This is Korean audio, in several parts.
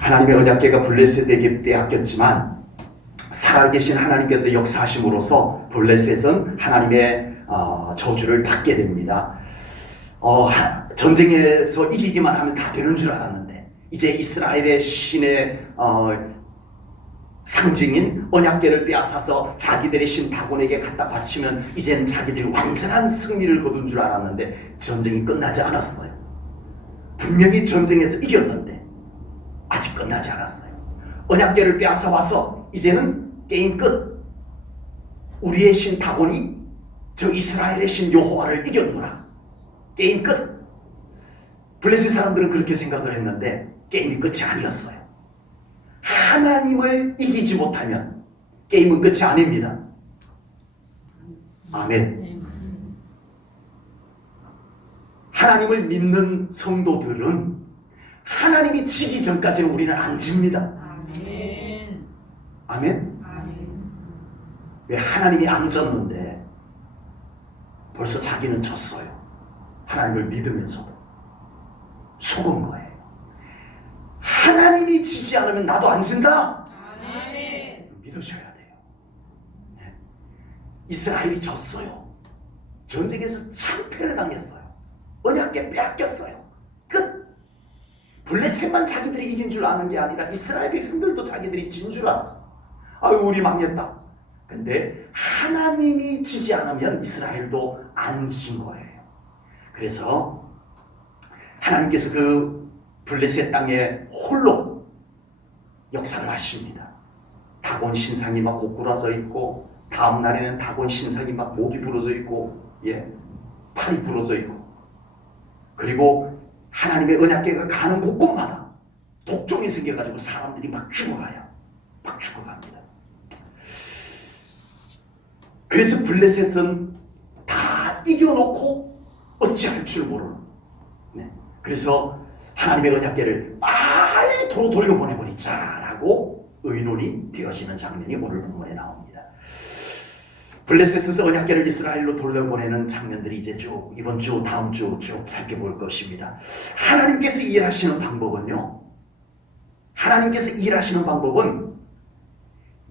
하나님의 언약궤가 블레셋에게 빼앗겼지만 살아계신 하나님께서 역사하심으로써 블레셋은 하나님의 저주를 받게 됩니다. 전쟁에서 이기기만 하면 다 되는 줄 알았는데 이제 이스라엘의 신의 상징인 언약궤를 빼앗아서 자기들의 신 다곤에게 갖다 바치면 이제는 자기들이 완전한 승리를 거둔 줄 알았는데 전쟁이 끝나지 않았어요. 분명히 전쟁에서 이겼는데 아직 끝나지 않았어요. 언약궤를 빼앗아 와서 이제는 게임 끝. 우리의 신 다곤이 저 이스라엘의 신 여호와를 이겼노라. 게임 끝. 블레셋 사람들은 그렇게 생각을 했는데 게임이 끝이 아니었어요. 하나님을 이기지 못하면 게임은 끝이 아닙니다. 아멘. 하나님을 믿는 성도들은 하나님이 지기 전까지는 우리는 안 집니다. 아멘. 아멘. 아멘. 왜 하나님이 안 졌는데 벌써 자기는 졌어요. 하나님을 믿으면서도 속은 거예요. 하나님이 지지 않으면 나도 안 진다. 아멘. 믿으셔야 돼요. 네. 이스라엘이 졌어요. 전쟁에서 참패를 당했어요. 언약궤 빼앗겼어요. 끝. 블레셋만 자기들이 이긴 줄 아는 게 아니라 이스라엘 백성들도 자기들이 진 줄 알았어. 아유 우리 망했다. 근데 하나님이 지지 않으면 이스라엘도 안 진 거예요. 그래서 하나님께서 그 블레셋 땅에 홀로 역사를 하십니다. 다곤 신상이 막 고꾸라져 있고 다음 날에는 다곤 신상이 막 목이 부러져 있고 팔이 부러져 있고 그리고 하나님의 언약궤가 가는 곳곳마다 독종이 생겨가지고 사람들이 막 죽어가요. 막 죽어갑니다. 그래서 블레셋은 다 이겨놓고 어찌할 줄 모르는. 그래서 하나님의 언약궤를 빨리 도로 돌려보내버리자라고 의논이 되어지는 장면이 오늘 본문에 나옵니다. 블레셋에서 언약궤를 이스라엘로 돌려보내는 장면들이 이제 쭉 이번 주 다음 주 쭉 살펴볼 것입니다. 하나님께서 일하시는 방법은요. 하나님께서 일하시는 방법은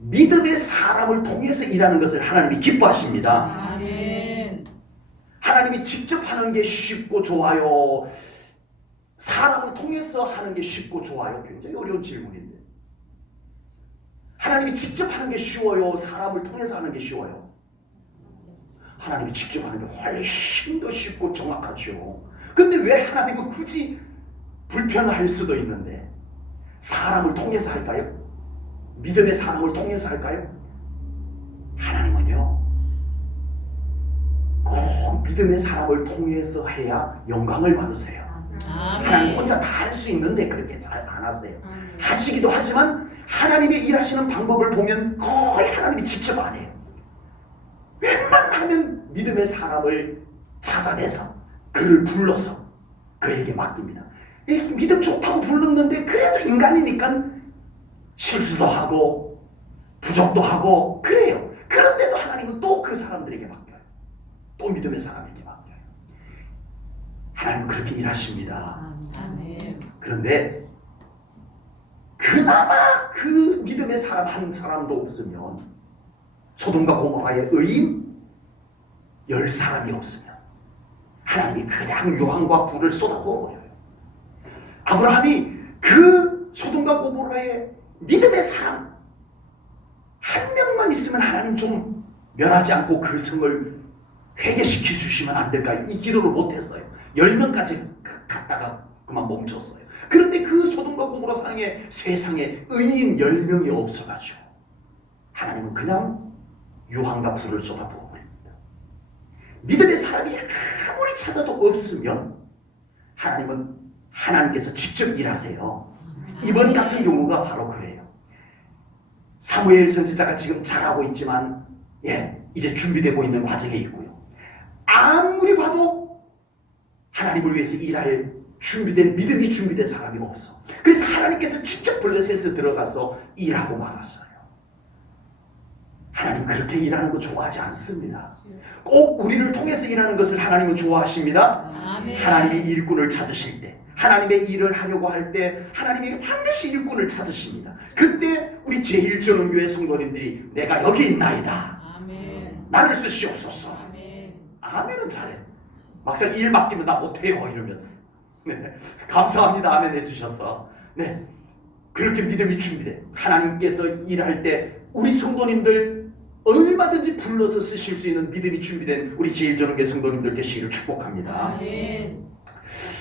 믿음의 사람을 통해서 일하는 것을 하나님이 기뻐하십니다. 아멘. 하나님이 직접 하는 게 쉽고 좋아요. 사람을 통해서 하는 게 쉽고 좋아요. 굉장히 어려운 질문인데 하나님이 직접 하는 게 쉬워요? 사람을 통해서 하는 게 쉬워요? 하나님이 직접 하는 게 훨씬 더 쉽고 정확하죠. 근데 왜 하나님은 굳이 불편을 할 수도 있는데 사람을 통해서 할까요? 믿음의 사람을 통해서 할까요? 하나님은요 꼭 믿음의 사람을 통해서 해야 영광을 받으세요. 하나님 혼자 다 할 수 있는데 그렇게 잘 안 하세요. 하시기도 하지만 하나님의 일하시는 방법을 보면 거의 하나님이 직접 안 해요. 웬만하면 믿음의 사람을 찾아내서 그를 불러서 그에게 맡깁니다. 믿음 좋다고 불렀는데 그래도 인간이니까 실수도 하고 부족도 하고 그래요. 그런데도 하나님은 또 그 사람들에게 맡겨요. 또 믿음의 사람에게 맡겨요. 하나님은 그렇게 일하십니다. 아멘. 그런데 그나마 그 믿음의 사람 한 사람도 없으면 소돔과 고모라의 의인 10사람이 없으면 하나님이 그냥 유황과 불을 쏟아부어버려요. 아브라함이 그 소돔과 고모라의 믿음의 사람 한 명만 있으면 하나님 좀 멸하지 않고 그 성을 회개시켜 주시면 안 될까요? 이 기도를 못했어요. 10명까지 갔다가 그만 멈췄어요. 그런데 그 소돔과 고모라 상에 세상에 의인 10명이 없어가지고 하나님은 그냥 유황과 불을 쏟아부어버립니다. 믿음의 사람이 아무리 찾아도 없으면 하나님은 하나님께서 직접 일하세요. 이번 같은 경우가 바로 그래요. 사무엘 선지자가 지금 잘하고 있지만 이제 준비되고 있는 과정에 있고요. 아무리 봐도 하나님을 위해서 일할 준비된 믿음이 준비된 사람이 없어. 그래서 하나님께서 직접 블레셋에 들어가서 일하고 말았어요. 하나님 그렇게 일하는 거 좋아하지 않습니다. 꼭 우리를 통해서 일하는 것을 하나님은 좋아하십니다. 아멘. 하나님이 일꾼을 찾으실 때 하나님의 일을 하려고 할 때 하나님이 반드시 일꾼을 찾으십니다. 그때 우리 제1전원교회 성도님들이 내가 여기 있나이다. 아멘. 나를 쓰시옵소서. 아멘. 아멘은 잘해. 막상 일 맡기면 나 못해요 이러면서. 네, 감사합니다. 아멘 해주셔서. 네, 그렇게 믿음이 준비돼. 하나님께서 일할 때 우리 성도님들 얼마든지 불러서 쓰실 수 있는 믿음이 준비된 우리 제1전원교회 성도님들 계시기를 축복합니다. 아멘.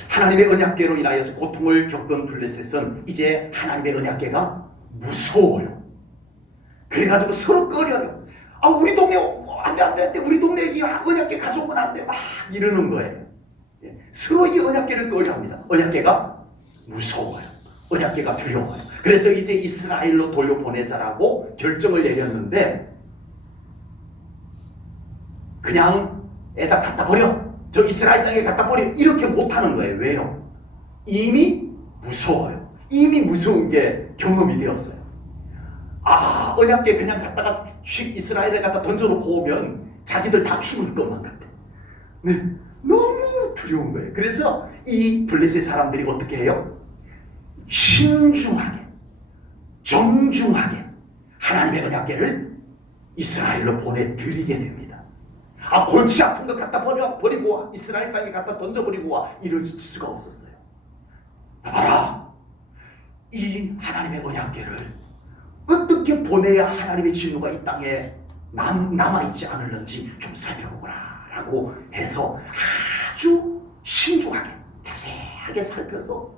하나님의 언약궤로 인하여서 고통을 겪은 블레셋은 이제 하나님의 언약궤가 무서워요. 그래가지고 서로 꺼려요. 아, 우리 동네 안돼 우리 동네 이 언약궤 가져오면 안 돼. 막 이러는 거예요. 서로 이 언약궤를 꺼려합니다. 언약궤가 무서워요. 언약궤가 두려워요. 그래서 이제 이스라엘로 돌려보내자라고 결정을 내렸는데 그냥 애다 갖다 버려. 저 이스라엘 땅에 갖다 버려. 이렇게 못하는 거예요. 왜요? 이미 무서워요. 이미 무서운 게 경험이 되었어요. 아, 언약궤 그냥 갖다가 이스라엘에 갖다 던져놓고 오면 자기들 다 죽을 것만 같아. 네, 너무 두려운 거예요. 그래서 이 블레셋 사람들이 어떻게 해요? 신중하게, 정중하게 하나님의 언약궤를 이스라엘로 보내드리게 됩니다. 아, 골치 아픈 거 갖다 버리고 와. 이스라엘 땅에 갖다 던져버리고 와. 이럴 수가 없었어요. 봐라. 이 하나님의 언약궤를 어떻게 보내야 하나님의 진노가 이 땅에 남아있지 않을는지 좀 살펴보거라 라고 해서 아주 신중하게 자세하게 살펴서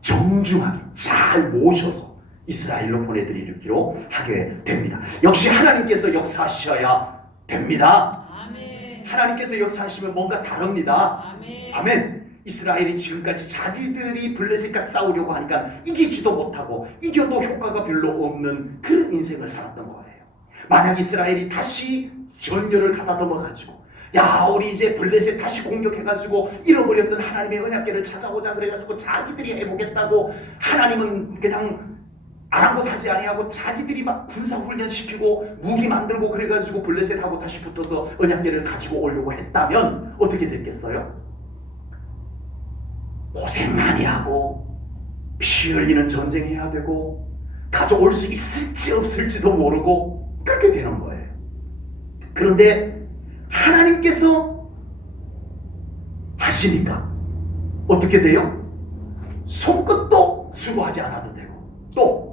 정중하게 잘 모셔서 이스라엘로 보내드리기로 하게 됩니다. 역시 하나님께서 역사하셔야 됩니다. 아멘. 하나님께서 역사하시면 뭔가 다릅니다. 아멘. 아멘. 이스라엘이 지금까지 자기들이 블레셋과 싸우려고 하니까 이기지도 못하고 이겨도 효과가 별로 없는 그런 인생을 살았던 거예요. 만약 이스라엘이 다시 전열을 가다듬어가지고 야, 우리 이제 블레셋 다시 공격해가지고 잃어버렸던 하나님의 언약궤를 찾아오자 그래가지고 자기들이 해보겠다고 하나님은 그냥 아랑곳하지 아니하고 자기들이 막 군사훈련 시키고 무기 만들고 그래가지고 블레셋하고 다시 붙어서 언약궤를 가지고 오려고 했다면 어떻게 됐겠어요? 고생 많이 하고 피 흘리는 전쟁해야 되고 가져올 수 있을지 없을지도 모르고 그렇게 되는 거예요. 그런데 하나님께서 하시니까 어떻게 돼요? 손끝도 수고하지 않아도 되고 또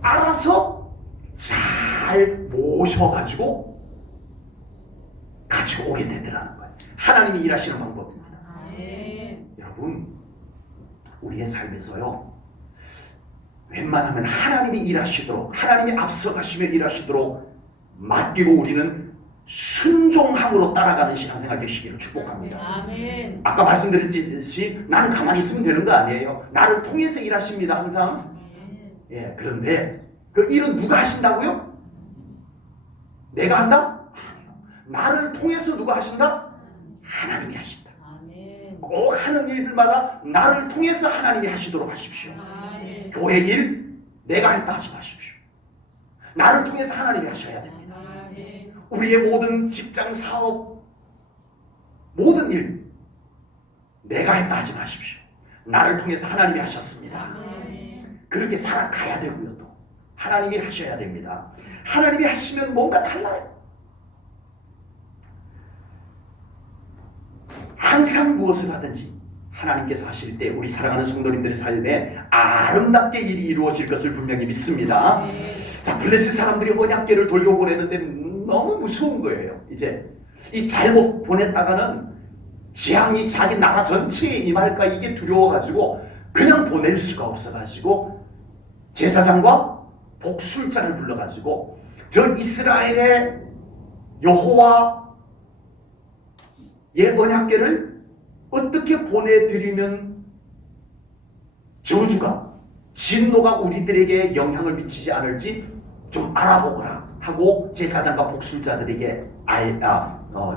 알아서 잘 모셔가지고 가지고 오게 되더라는 거예요. 하나님이 일하시는 방법입니다. 아멘. 여러분, 우리의 삶에서요, 웬만하면 하나님이 일하시도록, 하나님이 앞서가시며 일하시도록 맡기고 우리는 순종함으로 따라가는 신앙생활 되시기를 축복합니다. 아멘. 아까 말씀드렸듯이 나는 가만히 있으면 되는 거 아니에요. 나를 통해서 일하십니다, 항상. 예, 그런데 그 일은 누가 하신다고요? 내가 한다? 아니요. 나를 통해서 누가 하신다? 하나님이 하신다. 아멘. 꼭 하는 일들마다 나를 통해서 하나님이 하시도록 하십시오. 아멘. 교회 일 내가 했다 하지 마십시오. 나를 통해서 하나님이 하셔야 됩니다. 아멘. 우리의 모든 직장, 사업, 모든 일 내가 했다 하지 마십시오. 나를 통해서 하나님이 하셨습니다. 아멘. 그렇게 살아가야 되고요. 또 하나님이 하셔야 됩니다. 하나님이 하시면 뭔가 달라요. 항상 무엇을 하든지 하나님께서 하실 때 우리 사랑하는 성도님들의 삶에 아름답게 일이 이루어질 것을 분명히 믿습니다. 자, 블레셋 사람들이 언약궤를 돌려보내는데 너무 무서운 거예요. 이제 이 잘못 보냈다가는 재앙이 자기 나라 전체에 임할까 이게 두려워가지고 그냥 보낼 수가 없어가지고 제사장과 복술자를 불러가지고 저 이스라엘의 여호와의 언약궤를 어떻게 보내드리면 저주가 진노가 우리들에게 영향을 미치지 않을지 좀 알아보거라 하고 제사장과 복술자들에게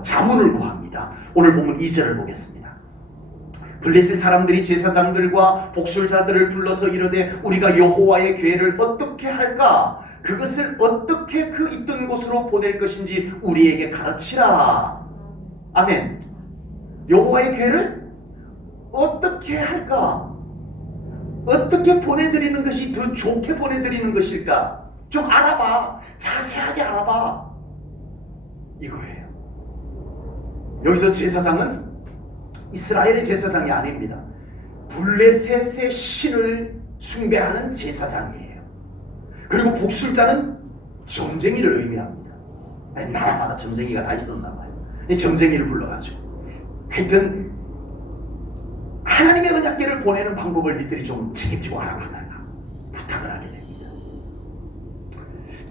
자문을 구합니다. 오늘 보면 2절을 보겠습니다. 블레셋 사람들이 제사장들과 복술자들을 불러서 이르되 우리가 여호와의 궤를 어떻게 할까? 그것을 어떻게 그 있던 곳으로 보낼 것인지 우리에게 가르치라. 아멘. 여호와의 괴를 어떻게 할까? 어떻게 보내드리는 것이 더 좋게 보내드리는 것일까? 좀 알아봐. 자세하게 알아봐. 이거예요. 여기서 제사장은 이스라엘의 제사장이 아닙니다. 블레셋의 신을 숭배하는 제사장이에요. 그리고 복술자는 점쟁이를 의미합니다. 나라마다 점쟁이가 다 있었나 봐요. 이 점쟁이를 불러가지고 하여튼 하나님의 언약궤를 보내는 방법을 니들이 좀 책임지고 알아봐달라 부탁을 하게 됩니다.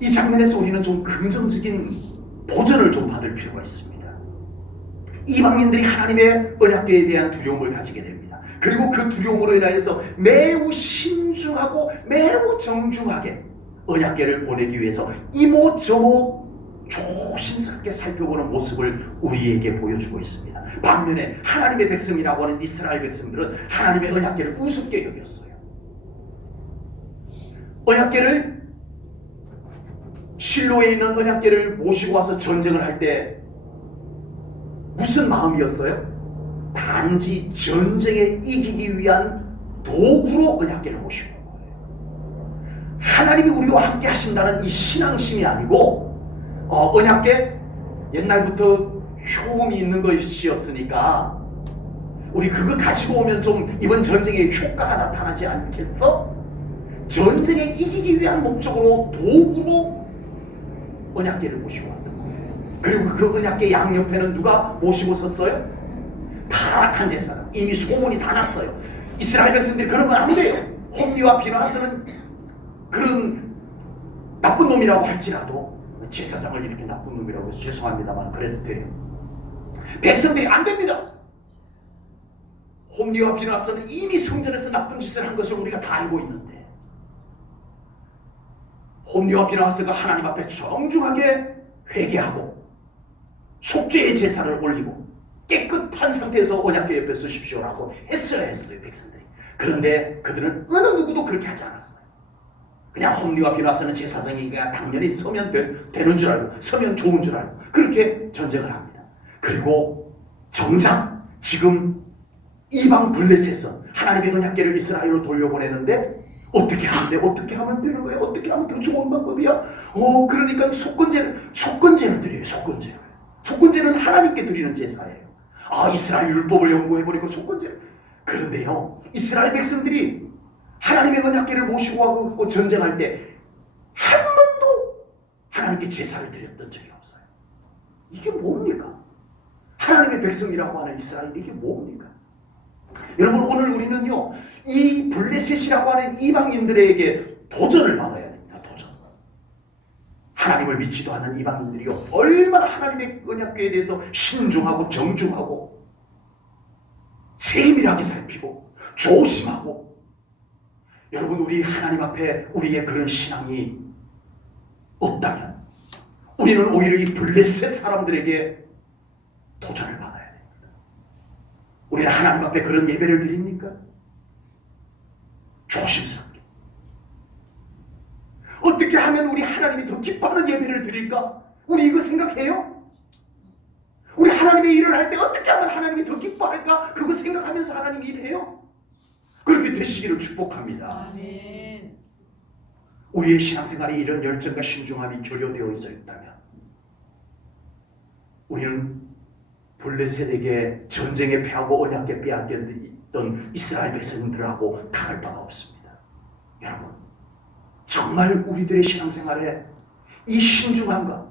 이 장면에서 우리는 좀 긍정적인 도전을 좀 받을 필요가 있습니다. 이방인들이 하나님의 언약궤에 대한 두려움을 가지게 됩니다. 그리고 그 두려움으로 인하여서 매우 신중하고 매우 정중하게 언약궤를 보내기 위해서 이모저모 조심스럽게 살펴보는 모습을 우리에게 보여주고 있습니다. 반면에 하나님의 백성이라고 하는 이스라엘 백성들은 하나님의 언약궤를 우습게 여겼어요. 언약궤를 실로에 있는 언약궤를 모시고 와서 전쟁을 할 때 무슨 마음이었어요? 단지 전쟁에 이기기 위한 도구로 언약궤를 모시고 온 거예요. 하나님이 우리와 함께 하신다는 이 신앙심이 아니고 언약궤 옛날부터 효험이 있는 것이었으니까 우리 그거 가지고 오면 좀 이번 전쟁에 효과가 나타나지 않겠어? 전쟁에 이기기 위한 목적으로 도구로 언약궤를 모시고 왔던 거예요. 그리고 그 언약궤 양옆에는 누가 모시고 섰어요? 타락한 제사장. 이미 소문이 다 났어요. 이스라엘 백성들이 그러면 안 돼요. 홈리와 비나하스는 그런 나쁜 놈이라고 할지라도 제사장을 이렇게 나쁜 놈이라고 해서 죄송합니다만 그래도 돼요. 백성들이 안 됩니다. 홈리와 비나하스는 이미 성전에서 나쁜 짓을 한 것을 우리가 다 알고 있는데 홈리와 비나하스가 하나님 앞에 정중하게 회개하고 속죄의 제사를 올리고 깨끗한 상태에서 언약궤 옆에 서십시오라고 했어야 했어요. 백성들이. 그런데 그들은 어느 누구도 그렇게 하지 않았어요. 그냥 홈리와 비나하스는 제사장이니까 당연히 서면 되는 줄 알고 서면 좋은 줄 알고 그렇게 전쟁을 합니다. 그리고 정작 지금 이방 블레셋은 하나님의 언약궤를 이스라엘로 돌려보내는데 어떻게 하면 돼? 어떻게 하면 되는 거야? 어떻게 하면 더 좋은 방법이야? 그러니까 속건제를 드려요. 속건제는 하나님께 드리는 제사예요. 이스라엘 율법을 연구해버리고 속건제를. 그런데요, 이스라엘 백성들이 하나님의 언약궤를 모시고 하고 전쟁할 때 한 번도 하나님께 제사를 드렸던 적이 없어요. 이게 뭡니까? 하나님의 백성이라고 하는 이스라엘이 이게 뭡니까? 여러분, 오늘 우리는요 이 블레셋이라고 하는 이방인들에게 도전을 받아야 됩니다. 도전. 하나님을 믿지도 않는 이방인들이요 얼마나 하나님의 언약궤에 대해서 신중하고 정중하고 세밀하게 살피고 조심하고. 여러분, 우리 하나님 앞에 우리의 그런 신앙이 없다면 우리는 오히려 이 블레셋 사람들에게 도전을 받아야 됩니다. 우리는 하나님 앞에 그런 예배를 드립니까? 조심스럽게. 어떻게 하면 우리 하나님이 더 기뻐하는 예배를 드릴까? 우리 이거 생각해요? 우리 하나님의 일을 할 때 어떻게 하면 하나님이 더 기뻐할까? 그거 생각하면서 하나님 일해요. 그렇게 되시기를 축복합니다. 아멘. 우리의 신앙생활에 이런 열정과 신중함이 결여되어 있다면 우리는 블레셋에게 전쟁에 패하고 언약궤 빼앗겼던 이스라엘 백성들하고 다를 바가 없습니다. 여러분, 정말 우리들의 신앙생활에 이 신중함과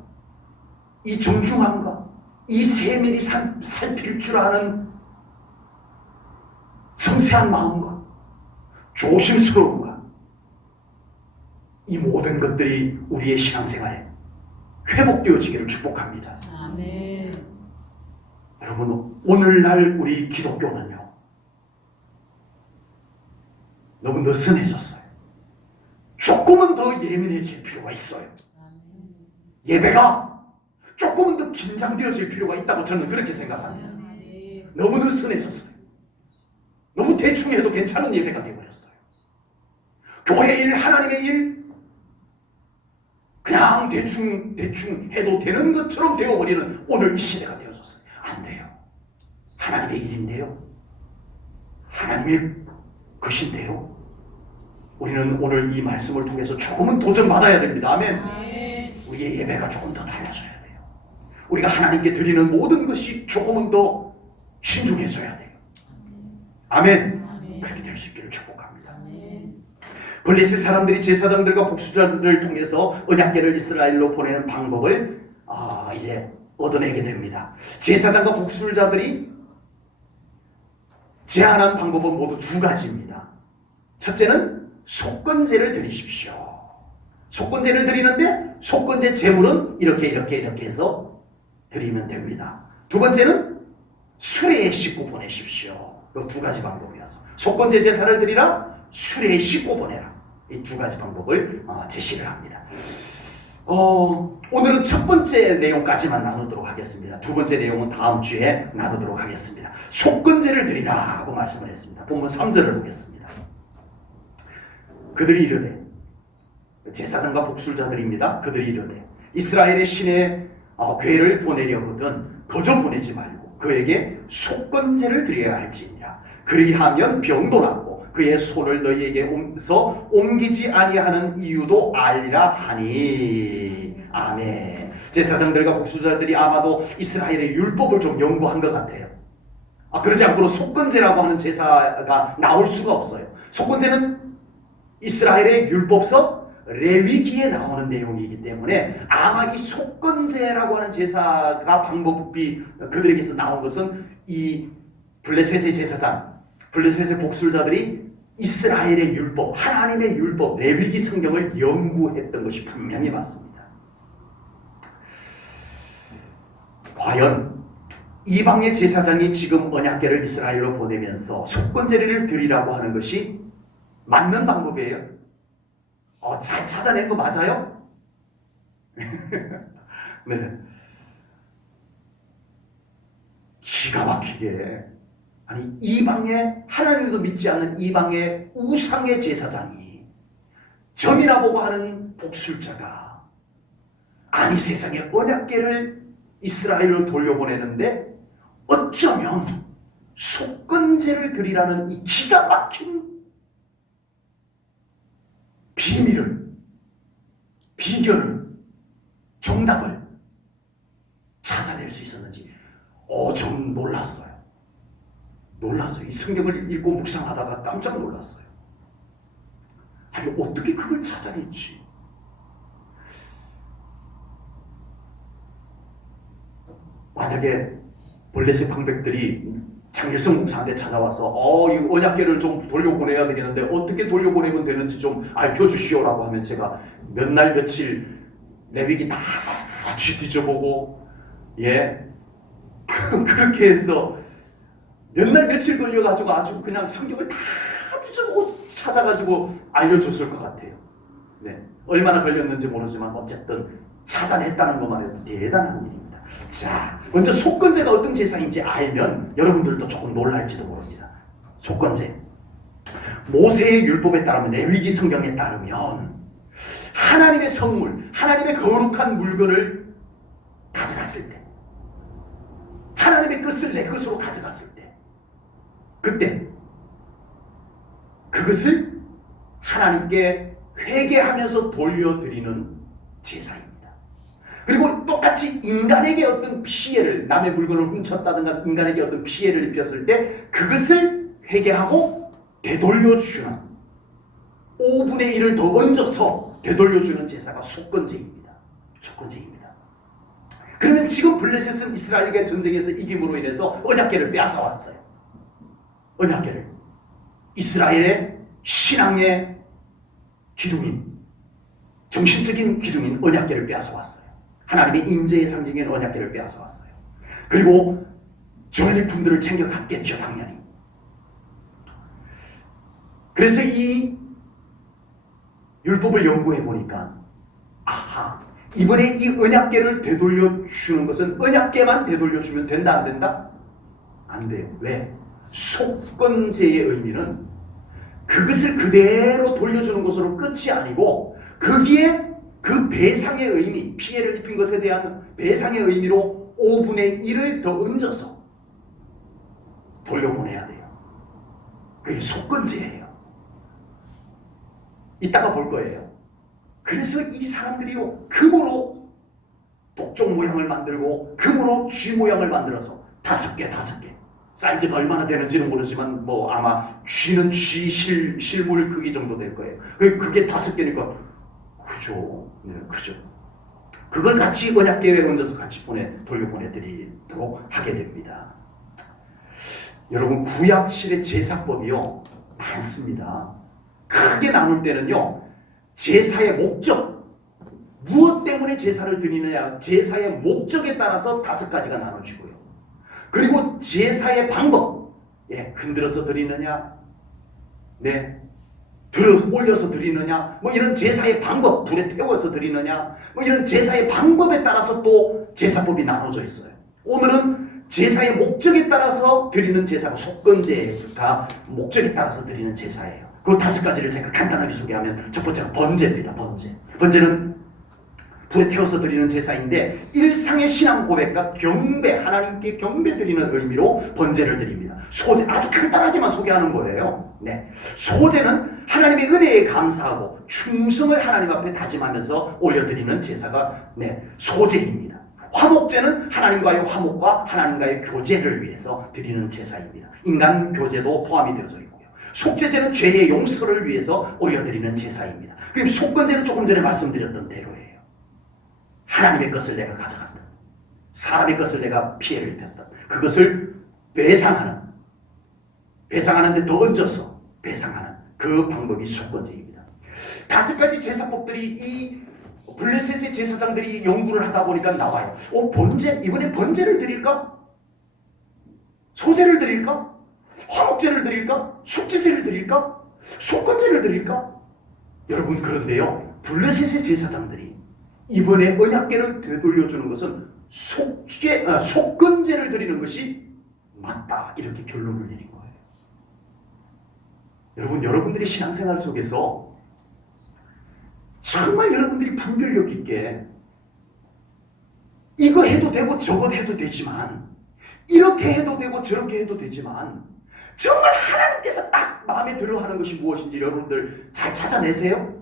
이 정중함과 이 세밀히 살필 줄 아는 섬세한 마음과 조심스러움과 이 모든 것들이 우리의 신앙생활에 회복되어지기를 축복합니다. 아멘. 여러분, 오늘날 우리 기독교는요 너무 느슨해졌어요. 조금은 더 예민해질 필요가 있어요. 아멘. 예배가 조금은 더 긴장되어질 필요가 있다고 저는 그렇게 생각합니다. 아멘. 너무 느슨해졌어요. 너무 대충 해도 괜찮은 예배가 되어버렸어요. 교회 일, 하나님의 일 그냥 대충 해도 되는 것처럼 되어버리는 오늘 이 시대가 되어졌어요. 안 돼요. 하나님의 일인데요. 하나님의 것인데요. 우리는 오늘 이 말씀을 통해서 조금은 도전받아야 됩니다. 아멘. 아멘. 우리의 예배가 조금 더 달라져야 돼요. 우리가 하나님께 드리는 모든 것이 조금은 더 신중해져야 돼요. 아멘. 아멘. 그렇게 될 수 있기를 축복합니다. 아멘. 블레셋 사람들이 제사장들과 복수자들을 통해서 언약궤를 이스라엘로 보내는 방법을 이제 얻어내게 됩니다. 제사장과 복수자들이 제안한 방법은 모두 두 가지입니다. 첫째는 속건제를 드리십시오. 속건제를 드리는데 속건제 제물은 이렇게 해서 드리면 됩니다. 두 번째는 수레에 싣고 보내십시오. 이 두 가지 방법이어서 속건제 제사를 드리라, 수레에 싣고 보내라. 이 두 가지 방법을 제시를 합니다. 오늘은 첫 번째 내용까지만 나누도록 하겠습니다. 두 번째 내용은 다음 주에 나누도록 하겠습니다. 속건제를 드리라고 말씀을 했습니다. 본문 3절을 보겠습니다. 그들이 이르되, 제사장과 복술자들입니다. 그들이 이르되 이스라엘의 신의 궤를 보내려거든 거저 보내지 말고 그에게 속건제를 드려야 할지니라. 그리하면 병도 낫고 그의 손을 너희에게서 옮기지 아니하는 이유도 알리라 하니. 아멘. 제사장들과 복수자들이 아마도 이스라엘의 율법을 좀 연구한 것 같아요. 그러지 않고는 속건제라고 하는 제사가 나올 수가 없어요. 속건제는 이스라엘의 율법서 레위기에 나오는 내용이기 때문에 아마 이 속건제라고 하는 제사가 방법이 그들에게서 나온 것은 이 블레셋의 제사장, 블레셋의 복술자들이 이스라엘의 율법, 하나님의 율법, 레위기 성경을 연구했던 것이 분명히 맞습니다. 과연 이방의 제사장이 지금 언약궤를 이스라엘로 보내면서 속건제를 드리라고 하는 것이 맞는 방법이에요? 잘 찾아낸 거 맞아요? 네. 기가 막히게, 아니 이방의 하나님도 믿지 않는 이방의 우상의 제사장이, 점이나 보고 하는 복술자가 아니 세상에 언약궤를 이스라엘로 돌려보내는데 어쩌면 속건제를 드리라는 이 기가 막힌 비밀을, 비결을, 정답을 찾아낼 수 있었는지 저는 놀랐어요. 이 성경을 읽고 묵상하다가 깜짝 놀랐어요. 아니 어떻게 그걸 찾아냈지? 만약에 블레셋 방백들이 장일성 목사한테 찾아와서 이 언약궤를 좀 돌려보내야 되겠는데 어떻게 돌려보내면 되는지 좀 알려주시오라고 하면 제가 몇 날 며칠 레위기 다 샅샅이 뒤져보고 그렇게 해서 몇 날 며칠 걸려가지고 아주 그냥 성경을 다 뒤져보고 찾아가지고 알려줬을 것 같아요. 네, 얼마나 걸렸는지 모르지만 어쨌든 찾아냈다는 것만 해도 대단한 일입니다. 자, 먼저 속건제가 어떤 제사인지 알면 여러분들도 조금 놀랄지도 모릅니다. 속건제, 모세의 율법에 따르면, 레위기 성경에 따르면 하나님의 성물, 하나님의 거룩한 물건을 가져갔을 때, 하나님의 것을 내 것으로 가져갔을 때, 그때 그것을 하나님께 회개하면서 돌려드리는 제사입니다. 그리고 똑같이 인간에게 어떤 피해를, 남의 물건을 훔쳤다든가 인간에게 어떤 피해를 입혔을 때 그것을 회개하고 되돌려주는, 5분의 1을 더 얹어서 되돌려주는 제사가 속건제입니다. 속건제입니다. 그러면 지금 블레셋은 이스라엘과 전쟁에서 이김으로 인해서 언약궤를 빼앗아왔어요. 언약궤를, 이스라엘의 신앙의 기둥인, 정신적인 기둥인 언약궤를 빼앗아왔어요. 하나님의 임재의 상징인 언약궤를 빼앗아왔어요. 그리고 전리품들을 챙겨갔겠죠, 당연히. 그래서 이 율법을 연구해 보니까 이번에 이 언약궤를 되돌려 주는 것은 언약궤만 되돌려 주면 된다, 안 된다? 안 돼요. 왜? 속건제의 의미는 그것을 그대로 돌려주는 것으로 끝이 아니고 거기에 그 배상의 의미, 피해를 입힌 것에 대한 배상의 의미로 5분의 1을 더 얹어서 돌려보내야 돼요. 그게 속건제예요. 이따가 볼 거예요. 그래서 이 사람들이요, 금으로 독종 모양을 만들고 금으로 쥐 모양을 만들어서 5개 사이즈가 얼마나 되는지는 모르지만 뭐 아마 쥐는 쥐 실물 크기 정도 될 거예요. 그게 5개니까 그죠? 네, 그죠. 그걸 같이 언약궤에 얹어서 같이 돌려보내드리도록 하게 됩니다. 여러분, 구약실의 제사법이요 많습니다. 크게 나눌 때는요, 제사의 목적, 무엇 때문에 제사를 드리느냐, 제사의 목적에 따라서 5가지가 나눠지고요. 그리고 제사의 방법, 흔들어서 드리느냐, 올려서 드리느냐, 뭐 이런 제사의 방법, 불에 태워서 드리느냐, 뭐 이런 제사의 방법에 따라서 또 제사법이 나눠져 있어요. 오늘은 제사의 목적에 따라서 드리는 제사가 속건제가 목적에 따라서 드리는 제사예요. 그 5가지를 제가 간단하게 소개하면, 첫 번째가 번제입니다. 번제는 불에 태워서 드리는 제사인데, 일상의 신앙 고백과 경배, 하나님께 경배 드리는 의미로 번제를 드립니다. 소제, 아주 간단하게만 소개하는 거예요. 소제는 하나님의 은혜에 감사하고 충성을 하나님 앞에 다짐하면서 올려드리는 제사가 소제입니다. 화목제는 하나님과의 화목과 하나님과의 교제를 위해서 드리는 제사입니다. 인간 교제도 포함이 되어져 있고요. 속죄제는 죄의 용서를 위해서 올려드리는 제사입니다. 그럼 속건제는 조금 전에 말씀드렸던 대로예요. 하나님의 것을 내가 가져갔다, 사람의 것을 내가 피해를 입혔다, 그것을 배상하는데 더 얹어서 배상하는 그 방법이 속건제입니다. 5가지 제사법들이 이 블레셋의 제사장들이 연구를 하다 보니까 나와요. 이번에 번제를 드릴까? 소제를 드릴까? 화목제를 드릴까? 속죄제를 드릴까? 속건제를 드릴까? 여러분, 그런데요, 블레셋의 제사장들이 이번에 언약궤를 되돌려주는 것은 속건제를 드리는 것이 맞다, 이렇게 결론을 내린 거예요. 여러분들의 신앙생활 속에서 정말 여러분들이 분별력 있게 이거 해도 되고 저거 해도 되지만, 이렇게 해도 되고 저렇게 해도 되지만, 정말 하나님께서 딱 마음에 들어 하는 것이 무엇인지 여러분들 잘 찾아내세요?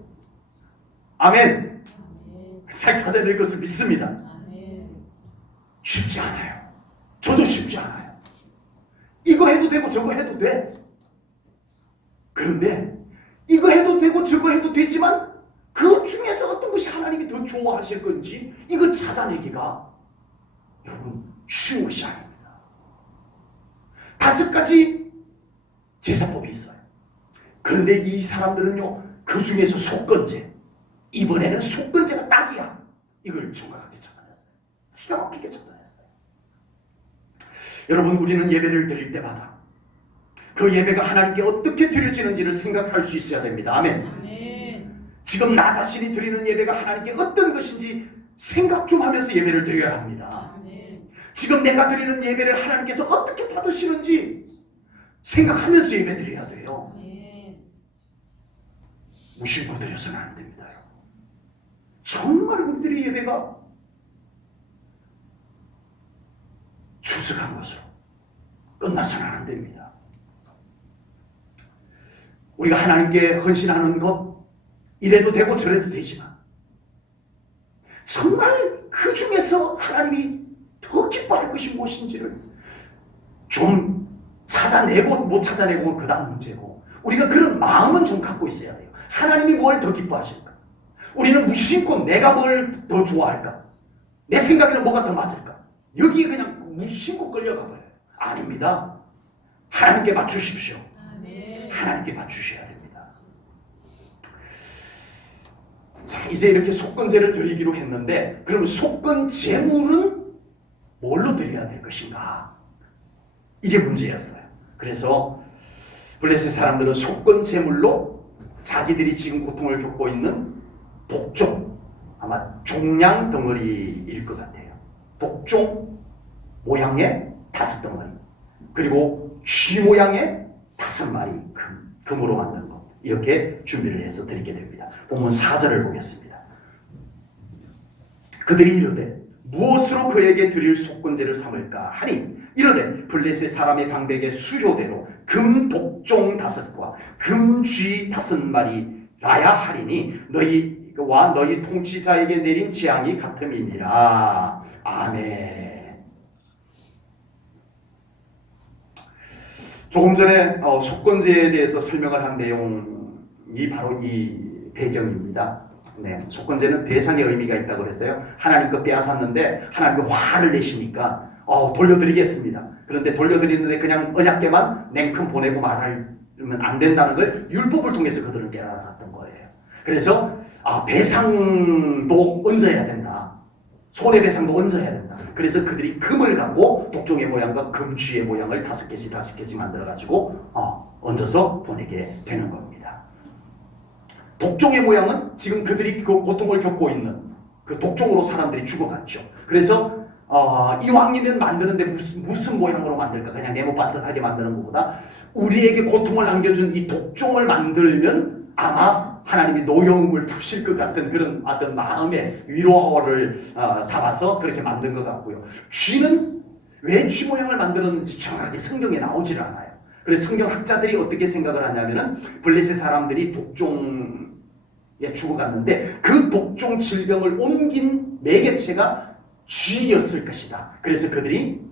아멘. 잘 찾아낼 것을 믿습니다. 쉽지 않아요. 저도 쉽지 않아요. 이거 해도 되고 저거 해도 돼. 그런데 이거 해도 되고 저거 해도 되지만 그 중에서 어떤 것이 하나님이 더 좋아하실 건지 이거 찾아내기가 여러분 쉬운 것이 아닙니다. 5가지 제사법이 있어요. 그런데 이 사람들은요, 그 중에서 속건제, 이번에는 속건제가 딱이야, 이걸 정확하게 찾아냈어요. 기가 막히게 찾아냈어요. 여러분, 우리는 예배를 드릴 때마다 그 예배가 하나님께 어떻게 드려지는지를 생각할 수 있어야 됩니다. 아멘. 지금 나 자신이 드리는 예배가 하나님께 어떤 것인지 생각 좀 하면서 예배를 드려야 합니다. 아멘. 지금 내가 드리는 예배를 하나님께서 어떻게 받으시는지 생각하면서 예배 드려야 돼요. 아멘. 무심코 드려서는 안 됩니다. 정말 우리들의 예배가 추석한 것으로 끝나서는 안 됩니다. 우리가 하나님께 헌신하는 것, 이래도 되고 저래도 되지만 정말 그 중에서 하나님이 더 기뻐할 것이 무엇인지를 좀 찾아내고 못 찾아내고 그 다음 문제고, 우리가 그런 마음은 좀 갖고 있어야 돼요. 하나님이 뭘 더 기뻐하실까? 우리는 무심코 내가 뭘 더 좋아할까? 내 생각에는 뭐가 더 맞을까? 여기에 그냥 무심코 끌려가 버려요. 아닙니다. 하나님께 맞추십시오. 하나님께 맞추셔야 됩니다. 자, 이제 이렇게 속건제를 드리기로 했는데, 그러면 속건 제물은 뭘로 드려야 될 것인가? 이게 문제였어요. 그래서 블레셋 사람들은 속건 제물로 자기들이 지금 고통을 겪고 있는 독종, 아마 종양 덩어리일 것 같아요. 독종 모양의 5덩어리, 그리고 쥐 모양의 5마리 금으로 만든 것, 이렇게 준비를 해서 드리게 됩니다. 본문 4절을 보겠습니다. 그들이 이르되 무엇으로 그에게 드릴 속건제를 삼을까 하니 이르되 블레셋 사람의 방백의 수요대로 금 독종 5과 금 쥐 5마리라야 하리니 너희와 너희 통치자에게 내린 재앙이 같음이니라. 아멘. 조금 전에 속건제에 대해서 설명을 한 내용이 바로 이 배경입니다. 네, 속건제는 배상의 의미가 있다고 그랬어요. 하나님 거 빼앗았는데 하나님이 화를 내시니까 돌려드리겠습니다. 그런데 돌려드리는데 그냥 언약궤만 냉큼 보내고 말하면 안 된다는 걸 율법을 통해서 그들은 깨달았던 거예요. 그래서 배상도 얹어야 된다. 손해배상도 얹어야 된다. 그래서 그들이 금을 갖고 독종의 모양과 금쥐의 모양을 5개씩 만들어가지고 얹어서 보내게 되는 겁니다. 독종의 모양은 지금 그들이 그 고통을 겪고 있는 그 독종으로 사람들이 죽어갔죠. 그래서 이왕이면 만드는데 무슨 모양으로 만들까? 그냥 네모 반듯하게 만드는 것보다 우리에게 고통을 남겨준 이 독종을 만들면 아마 하나님이 노여움을 푸실 것 같은 그런 어떤 마음의 위로를 담아서 그렇게 만든 것 같고요. 쥐는 왜 쥐 모양을 만들었는지 정확하게 성경에 나오질 않아요. 그래서 성경학자들이 어떻게 생각을 하냐면은 블레셋 사람들이 독종에 죽어갔는데 그 독종 질병을 옮긴 매개체가 쥐였을 것이다. 그래서 그들이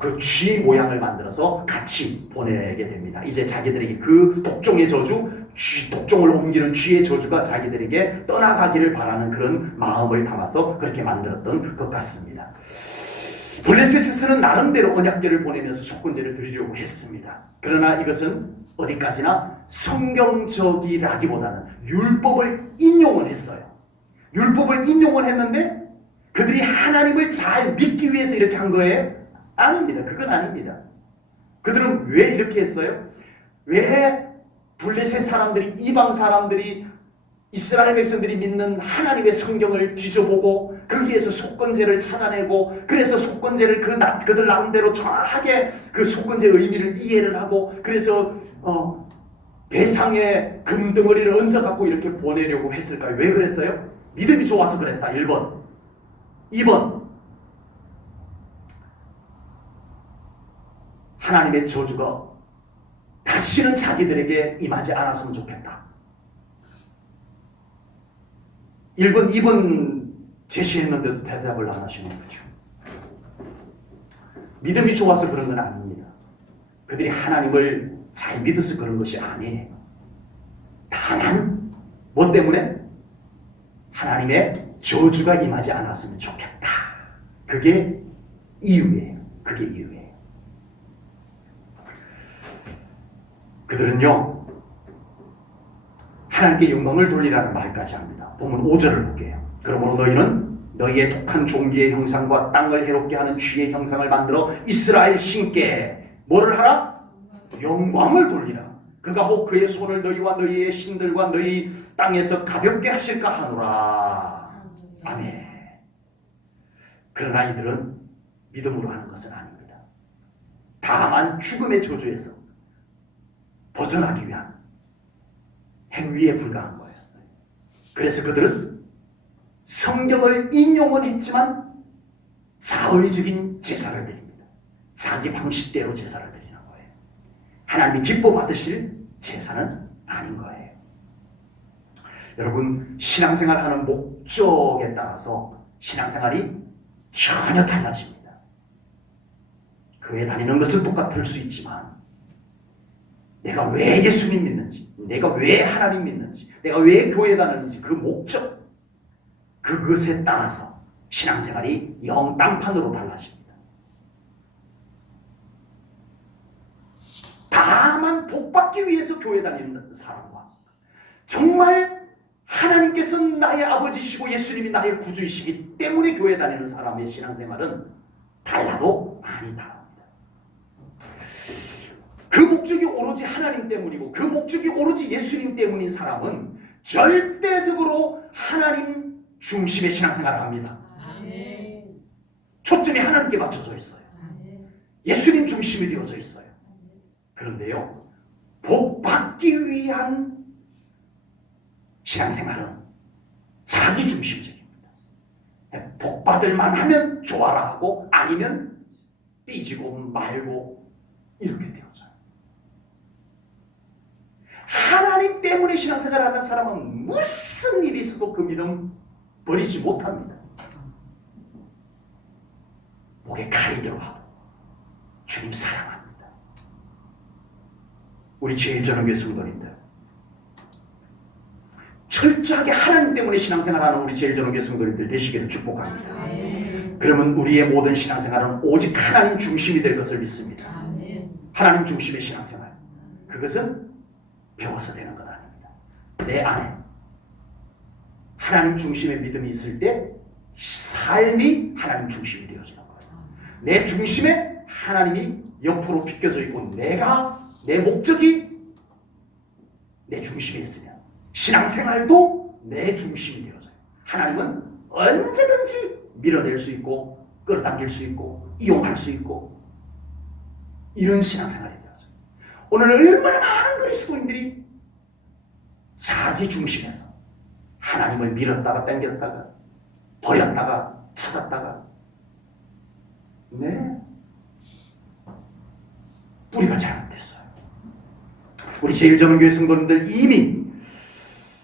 그 쥐 모양을 만들어서 같이 보내게 됩니다. 이제 자기들에게 그 독종의 저주, 독종을 옮기는 쥐의 저주가 자기들에게 떠나가기를 바라는 그런 마음을 담아서 그렇게 만들었던 것 같습니다. 블레셋에서는 나름대로 언약궤를 보내면서 속건제를 드리려고 했습니다. 그러나 이것은 어디까지나 성경적이라기보다는 율법을 인용을 했어요. 율법을 인용을 했는데 그들이 하나님을 잘 믿기 위해서 이렇게 한 거예요? 아닙니다. 그건 아닙니다. 그들은 왜 이렇게 했어요? 왜 블레셋 사람들이, 이방 사람들이, 이스라엘 백성들이 믿는 하나님의 성경을 뒤져보고 거기에서 속건제를 찾아내고 그래서 속건제를 그들 나름대로 정확하게 그 속건제의 의미를 이해를 하고 그래서 배상의 금덩어리를 얹어갖고 이렇게 보내려고 했을까요? 왜 그랬어요? 믿음이 좋아서 그랬다. 1번. 2번. 하나님의 저주가 다시는 자기들에게 임하지 않았으면 좋겠다. 1번, 2번 제시했는데도 대답을 안 하시는 거죠. 믿음이 좋아서 그런 건 아닙니다. 그들이 하나님을 잘 믿어서 그런 것이 아니에요. 다만 뭐 때문에? 하나님의 저주가 임하지 않았으면 좋겠다. 그게 이유예요. 그게 이유예요. 그들은요, 하나님께 영광을 돌리라는 말까지 합니다. 보면 5절을 볼게요. 그러므로 너희는 너희의 독한 종기의 형상과 땅을 해롭게 하는 쥐의 형상을 만들어 이스라엘 신께 뭐를 하라? 영광을 돌리라. 그가 혹 그의 손을 너희와 너희의 신들과 너희 땅에서 가볍게 하실까 하노라. 아멘. 그러나 이들은 믿음으로 하는 것은 아닙니다. 다만 죽음의 저주에서 벗어나기 위한 행위에 불과한 거였어요. 그래서 그들은 성경을 인용은 했지만 자의적인 제사를 드립니다. 자기 방식대로 제사를 드리는 거예요. 하나님이 기뻐 받으실 제사는 아닌 거예요. 여러분, 신앙생활하는 목적에 따라서 신앙생활이 전혀 달라집니다. 교회 다니는 것은 똑같을 수 있지만 내가 왜 예수님 믿는지, 내가 왜 하나님 믿는지, 내가 왜 교회 다니는지 그 목적, 그것에 따라서 신앙생활이 영 땅판으로 달라집니다. 다만 복받기 위해서 교회 다니는 사람과 정말 하나님께서 나의 아버지시고 예수님이 나의 구주이시기 때문에 교회 다니는 사람의 신앙생활은 달라도 많이 다릅니다. 그 목적이 오로지 하나님 때문이고 그 목적이 오로지 예수님 때문인 사람은 절대적으로 하나님 중심의 신앙생활을 합니다. 아멘. 초점이 하나님께 맞춰져 있어요. 예수님 중심이 되어져 있어요. 그런데요, 복받기 위한 신앙생활은 자기 중심적입니다. 복받을만 하면 좋아라 하고 아니면 삐지고 말고 이렇게 되어져요. 하나님 때문에 신앙생활하는 사람은 무슨 일이 있어도 그 믿음 버리지 못합니다. 목에 칼이 들어가고 주님 사랑합니다. 우리 제일전환교회 성도님들, 철저하게 하나님 때문에 신앙생활하는 우리 제일전환교회 성도님들 되시기를 축복합니다. 아멘. 그러면 우리의 모든 신앙생활은 오직 하나님 중심이 될 것을 믿습니다. 아멘. 하나님 중심의 신앙생활, 그것은 배워서 되는 건 아닙니다. 내 안에 하나님 중심의 믿음이 있을 때 삶이 하나님 중심이 되어지는 거예요. 내 중심에 하나님이 옆으로 비껴져 있고 내 목적이 내 중심에 있으면 신앙생활도 내 중심이 되어져요. 하나님은 언제든지 밀어낼 수 있고 끌어당길 수 있고 이용할 수 있고 이런 신앙생활이 되어져요. 오늘 얼마나 많은 그리스도인들이 자기 중심에서 하나님을 밀었다가 당겼다가 버렸다가 찾았다가 뿌리가 잘못됐어요. 우리 제일전환교회 성도님들 이미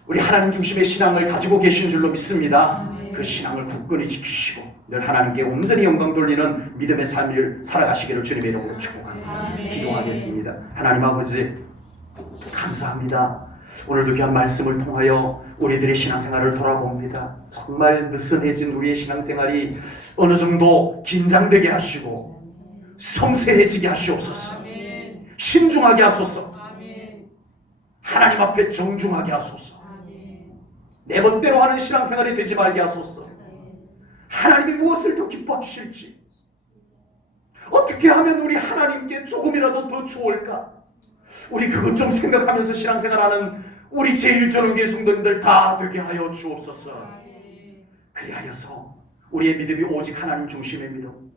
우리 하나님 중심의 신앙을 가지고 계신 줄로 믿습니다. 그 신앙을 굳건히 지키시고 늘 하나님께 온전히 영광 돌리는 믿음의 삶을 살아가시기를 주님의 이름으로 축복합니다. 기도하겠습니다. 하나님 아버지 감사합니다. 오늘도 귀한 말씀을 통하여 우리들의 신앙생활을 돌아봅니다. 정말 느슨해진 우리의 신앙생활이 어느 정도 긴장되게 하시고 섬세해지게 하시옵소서. 신중하게 하소서. 하나님 앞에 정중하게 하소서. 내 멋대로 하는 신앙생활이 되지 말게 하소서. 하나님이 무엇을 더 기뻐하실지, 어떻게 하면 우리 하나님께 조금이라도 더 좋을까, 우리 그것 좀 생각하면서 신앙생활하는 우리 제일전환교회 성도님들 다 되게 하여 주옵소서. 그리하여서 우리의 믿음이 오직 하나님 중심의 믿음,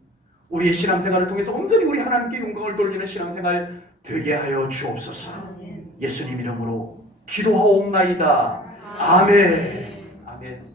우리의 신앙생활을 통해서 온전히 우리 하나님께 영광을 돌리는 신앙생활 되게 하여 주옵소서. 예수님 이름으로 기도하옵나이다. 아멘. 아멘.